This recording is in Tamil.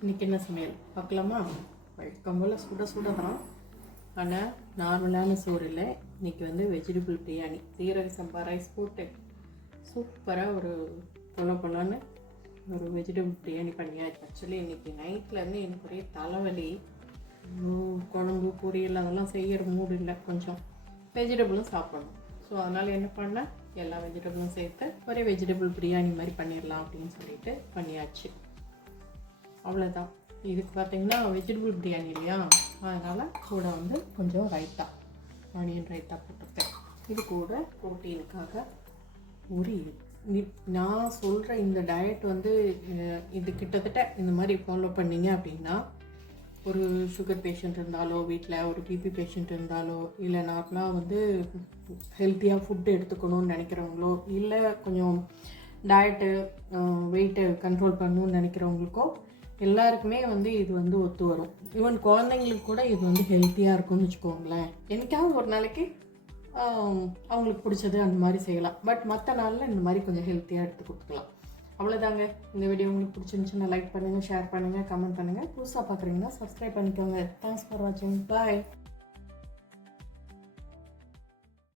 இன்றைக்கி என்ன சமையல் பார்க்கலாமா? வழக்கம் போல் சுட சுட தான், ஆனால் நார்மலான சோறு இல்லை. இன்றைக்கி வந்து வெஜிடபிள் பிரியாணி, சீரக சம்பா ரைஸ் போட்டு சூப்பராக ஒரு பொலன்னு ஒரு வெஜிடபிள் பிரியாணி பண்ணியாச்சு. ஆக்சுவலி இன்றைக்கி நைட்லேருந்து எனக்கு ஒரே தலைவலி, குழம்பு பொரியல் அதெல்லாம் செய்கிற மூடு இல்லை. கொஞ்சம் வெஜிடபிளும் சாப்பிடணும். ஸோ அதனால் என்ன பண்ணேன், எல்லா வெஜிடபிளும் சேர்த்து ஒரே வெஜிடபிள் பிரியாணி மாதிரி பண்ணிடலாம் அப்படின்னு சொல்லிட்டு பண்ணியாச்சு. அவ்வளோதான். இதுக்கு பார்த்தீங்கன்னா வெஜிடபிள் பிரியாணி இல்லையா, அதனால் கூட வந்து கொஞ்சம் ரைத்தா, ஆனியன் ரைத்தா போட்டிருக்கேன். இது கூட ப்ரோட்டீனுக்காக ஒரு நான் சொல்கிற இந்த டயட் வந்து இது கிட்டத்தட்ட இந்த மாதிரி ஃபாலோ பண்ணிங்க அப்படின்னா, ஒரு சுகர் பேஷண்ட் இருந்தாலோ, வீட்டில் ஒரு பிபி பேஷண்ட் இருந்தாலோ, இல்லை நார்மலாக வந்து ஹெல்த்தியாக ஃபுட்டு எடுத்துக்கணும்னு நினைக்கிறவங்களோ, இல்லை கொஞ்சம் டயட்டு வெயிட்டை கண்ட்ரோல் பண்ணணும்னு நினைக்கிறவங்களுக்கோ எல்லாருக்குமே வந்து இது வந்து ஒத்து வரும். ஈவன் குழந்தைங்களுக்கு கூட இது வந்து ஹெல்த்தியாக இருக்கும்னு வச்சுக்கோங்களேன். என்னைக்காவது ஒரு நாளைக்கு அவங்களுக்கு பிடிச்சது அந்த மாதிரி செய்யலாம். பட் மற்ற நாளில் இந்த மாதிரி கொஞ்சம் ஹெல்த்தியாக எடுத்து கொடுத்துக்கலாம். அவ்வளோதாங்க. இந்த வீடியோ உங்களுக்கு பிடிச்சிருந்துச்சுன்னா லைக் பண்ணுங்கள், ஷேர் பண்ணுங்கள், கமெண்ட் பண்ணுங்கள். புதுசாக பார்க்குறீங்கன்னா சப்ஸ்கிரைப் பண்ணிக்கோங்க. தேங்க்ஸ் ஃபார் வாட்சிங். பாய்.